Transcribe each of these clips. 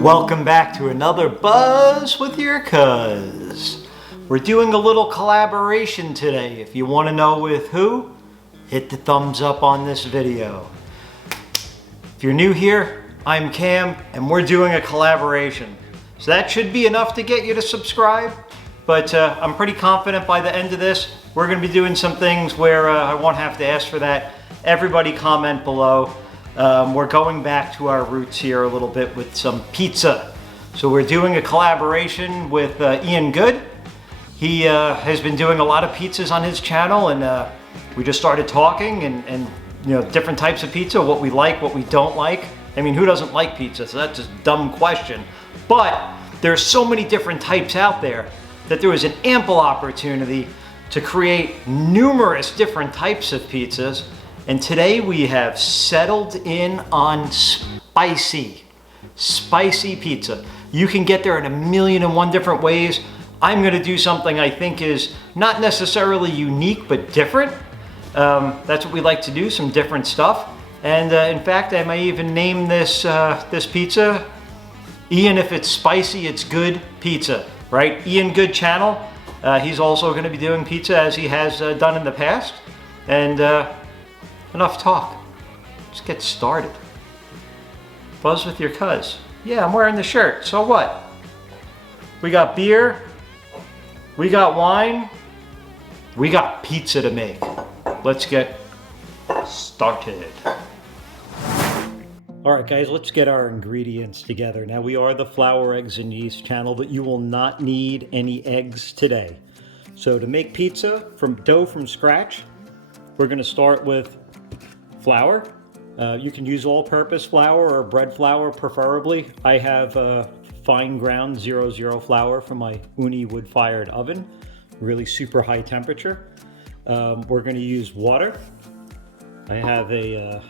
Welcome back to another Buzz with your cuz. We're doing a little collaboration today. If you want to know with who, hit the thumbs up on this video. If you're new here, I'm Cam and we're doing a collaboration. So that should be enough to get you to subscribe, but I'm pretty confident by the end of this, we're going to be doing some things where I won't have to ask for that. Everybody comment below. We're going back to our roots here a little bit with some pizza. So we're doing a collaboration with Ian Good. He has been doing a lot of pizzas on his channel, and we just started talking and you know, different types of pizza, what we like, what we don't like. I mean, who doesn't like pizza? So that's just a dumb question. But there's so many different types out there that there was an ample opportunity to create numerous different types of pizzas. And today we have settled in on spicy pizza. You can get there in 1,000,001 different ways. I'm gonna do something I think is not necessarily unique, but different. That's what we like to do, some different stuff. And in fact, I may even name this, this pizza, Ian, if it's spicy, it's good pizza, right? Ian Good channel. He's also gonna be doing pizza as he has done in the past. And enough talk. Let's get started. Buzz with your cuz. Yeah, I'm wearing the shirt. So what? We got beer. We got wine. We got pizza to make. Let's get started. All right, guys, let's get our ingredients together. Now, we are the flour, eggs, and yeast channel, but you will not need any eggs today. So to make pizza from dough from scratch, we're gonna start with flour. You can use all-purpose flour or bread flour preferably. I have fine ground 00 flour from my Uni wood-fired oven, really super high temperature. We're going to use water. I have a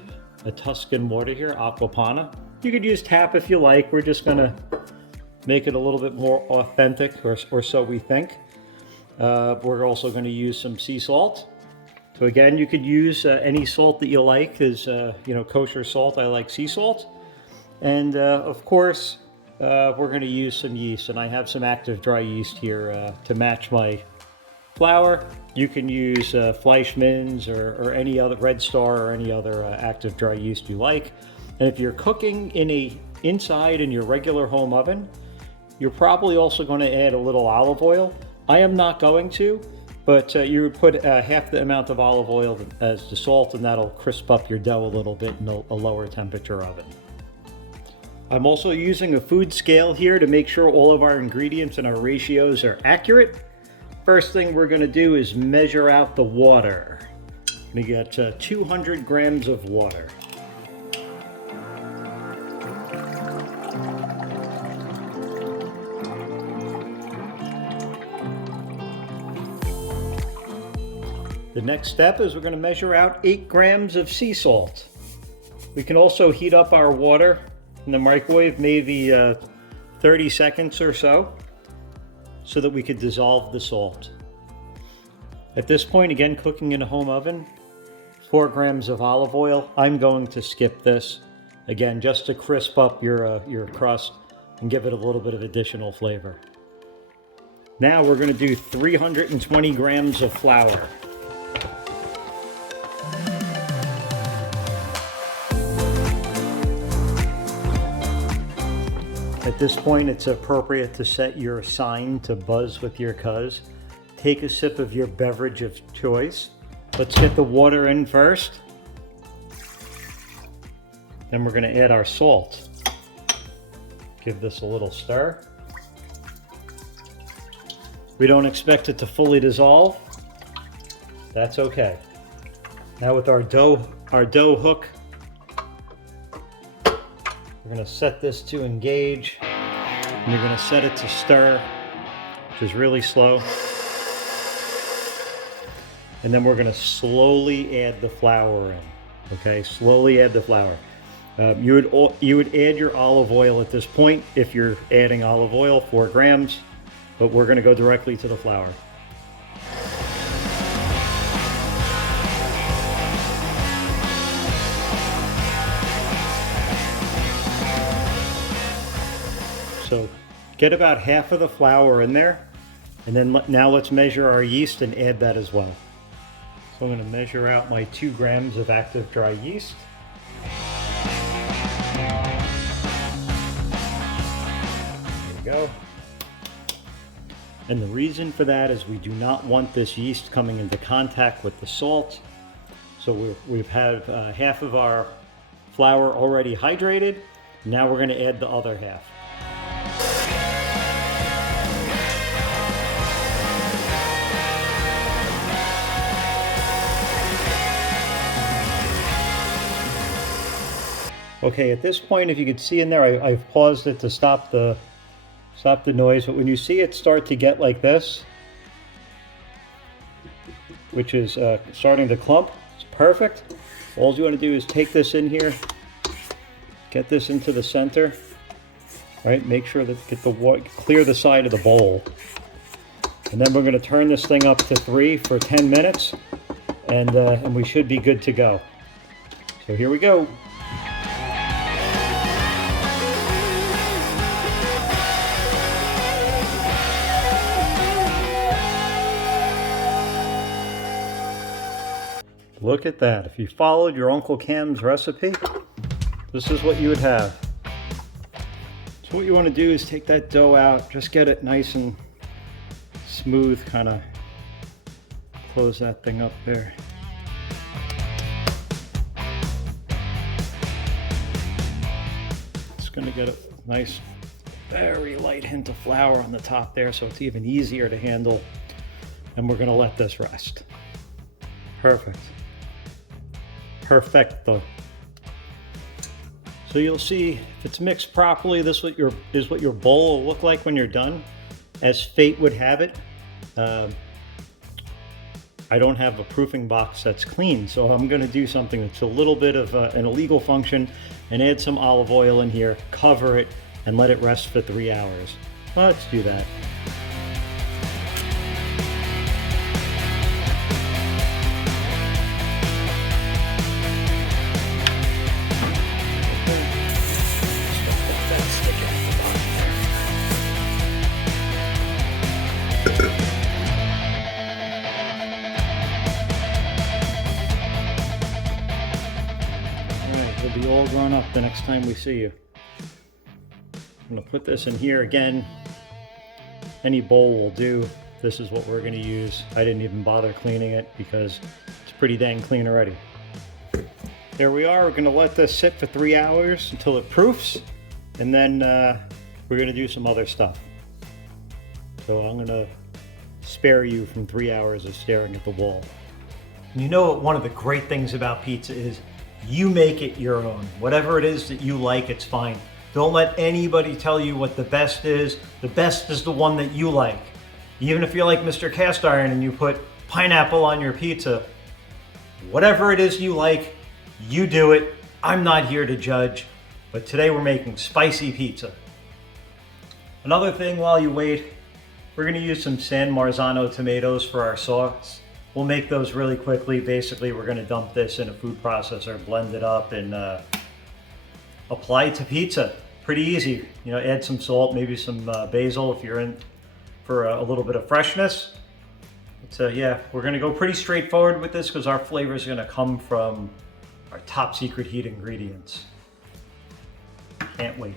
Tuscan water here, Aquapana. You could use tap if you like. We're just going to make it a little bit more authentic, or so we think. We're also going to use some sea salt. So again, you could use any salt that you like, is you know, kosher salt. I like sea salt. And of course, we're going to use some yeast, and I have some active dry yeast here to match my flour. You can use Fleischmann's or any other Red Star or any other active dry yeast you like. And if you're cooking inside in your regular home oven, you're probably also going to add a little olive oil. I am not going to. But you would put half the amount of olive oil as the salt, and that'll crisp up your dough a little bit in a lower temperature oven. I'm also using a food scale here to make sure all of our ingredients and our ratios are accurate. First thing we're going to do is measure out the water. We got 200 grams of water. The next step is we're going to measure out 8 grams of sea salt. We can also heat up our water in the microwave, maybe 30 seconds or so that we could dissolve the salt. At this point, again, cooking in a home oven, 4 grams of olive oil. I'm going to skip this, again, just to crisp up your crust and give it a little bit of additional flavor. Now we're going to do 320 grams of flour. At this point, it's appropriate to set your sign to Buzz with your cuz. Take a sip of your beverage of choice. Let's get the water in first. Then we're going to add our salt. Give this a little stir. We don't expect it to fully dissolve. That's okay. Now with our dough hook, we're going to set this to engage, and you're going to set it to stir, which is really slow. And then we're going to slowly add the flour in. Okay, slowly add the flour. You would add your olive oil at this point if you're adding olive oil, 4 grams. but we're going to go directly to the flour. So get about half of the flour in there, and then now let's measure our yeast and add that as well. So I'm going to measure out my 2 grams of active dry yeast. There we go. And the reason for that is we do not want this yeast coming into contact with the salt. So we've had half of our flour already hydrated. Now we're going to add the other half. Okay, at this point, if you could see in there, I've paused it to stop the noise, but when you see it start to get like this, which is starting to clump, it's perfect. All you want to do is take this in here, get this into the center, right? Make sure that clear the side of the bowl. And then we're going to turn this thing up to 3 for 10 minutes, and we should be good to go. So here we go. Look at that. If you followed your Uncle Cam's recipe, this is what you would have. So what you want to do is take that dough out, just get it nice and smooth, kind of close that thing up there. It's going to get a nice, very light hint of flour on the top there, so it's even easier to handle. And we're going to let this rest. Perfect. Perfecto. So you'll see if it's mixed properly, this is what your bowl will look like when you're done. As fate would have it, I don't have a proofing box that's clean, so I'm going to do something that's a little bit of an illegal function and add some olive oil in here, cover it, and let it rest for 3 hours. Let's do that. It'll be all grown up the next time we see you. I'm going to put this in here again. Any bowl will do. This is what we're going to use. I didn't even bother cleaning it because it's pretty dang clean already. There we are. We're going to let this sit for 3 hours until it proofs, and then we're going to do some other stuff. So I'm going to spare you from 3 hours of staring at the wall. And you know what one of the great things about pizza is? You make it your own. Whatever it is that you like, it's fine. Don't let anybody tell you what the best is. The best is the one that you like. Even if you're like Mr. Cast Iron and you put pineapple on your pizza, whatever it is you like, you do it. I'm not here to judge, but today we're making spicy pizza. Another thing while you wait, we're gonna use some San Marzano tomatoes for our sauce. We'll make those really quickly. Basically, we're going to dump this in a food processor, blend it up, and apply it to pizza. Pretty easy. You know, add some salt, maybe some basil if you're in for a little bit of freshness. So yeah, we're going to go pretty straightforward with this because our flavor is going to come from our top secret heat ingredients. Can't wait.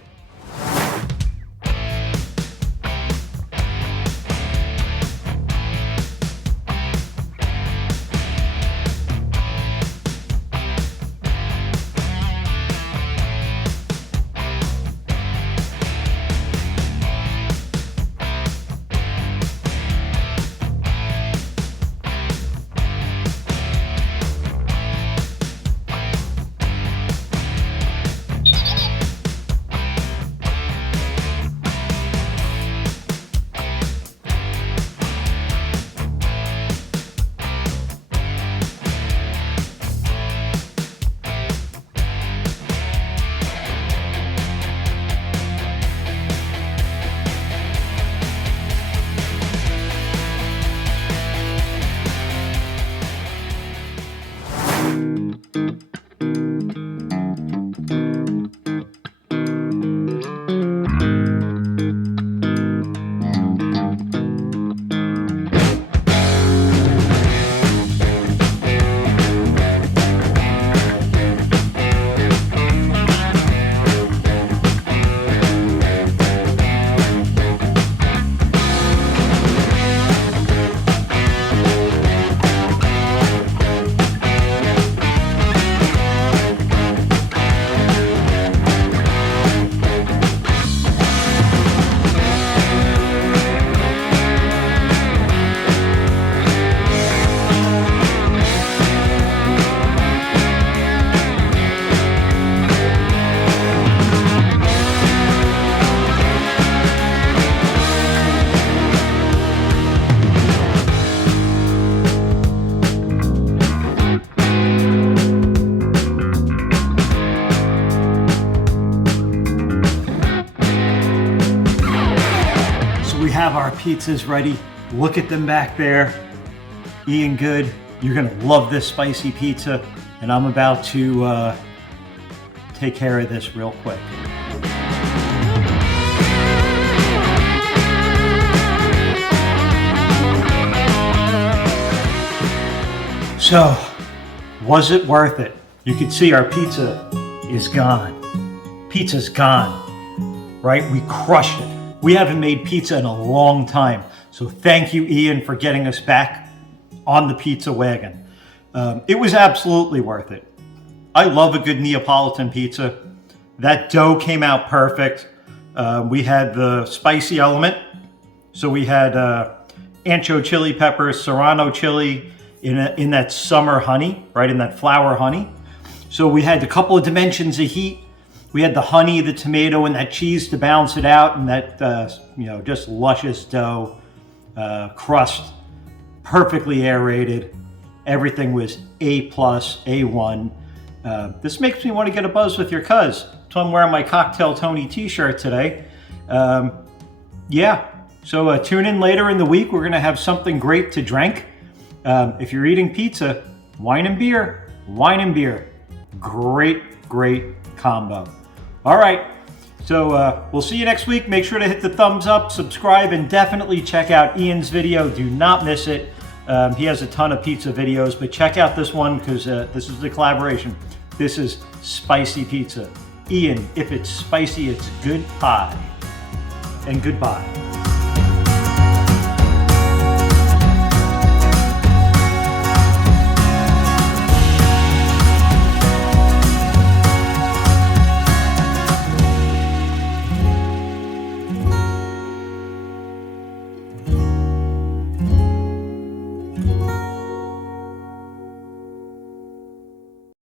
we have our pizzas ready. Look at them back there. Ian Good, you're gonna love this spicy pizza, and I'm about to take care of this real quick. So, was it worth it? You can see our pizza is gone. Pizza's gone, right? We crushed it. We haven't made pizza in a long time. So thank you, Ian, for getting us back on the pizza wagon. It was absolutely worth it. I love a good Neapolitan pizza. That dough came out perfect. We had the spicy element. So we had ancho chili peppers, serrano chili, in that summer honey, right, in that flower honey. So we had a couple of dimensions of heat. We had the honey, the tomato, and that cheese to balance it out, and that just luscious dough, crust, perfectly aerated. Everything was A+, A1. This makes me want to get a buzz with your cuz. So I'm wearing my Cocktail Tony t-shirt today. Yeah, so tune in later in the week. We're gonna have something great to drink. If you're eating pizza, wine and beer. Great combo. All right, so we'll see you next week. Make sure to hit the thumbs up, subscribe, and definitely check out Ian's video. Do not miss it. He has a ton of pizza videos, but check out this one because this is the collaboration. This is spicy pizza. Ian, if it's spicy, it's good pie. And goodbye.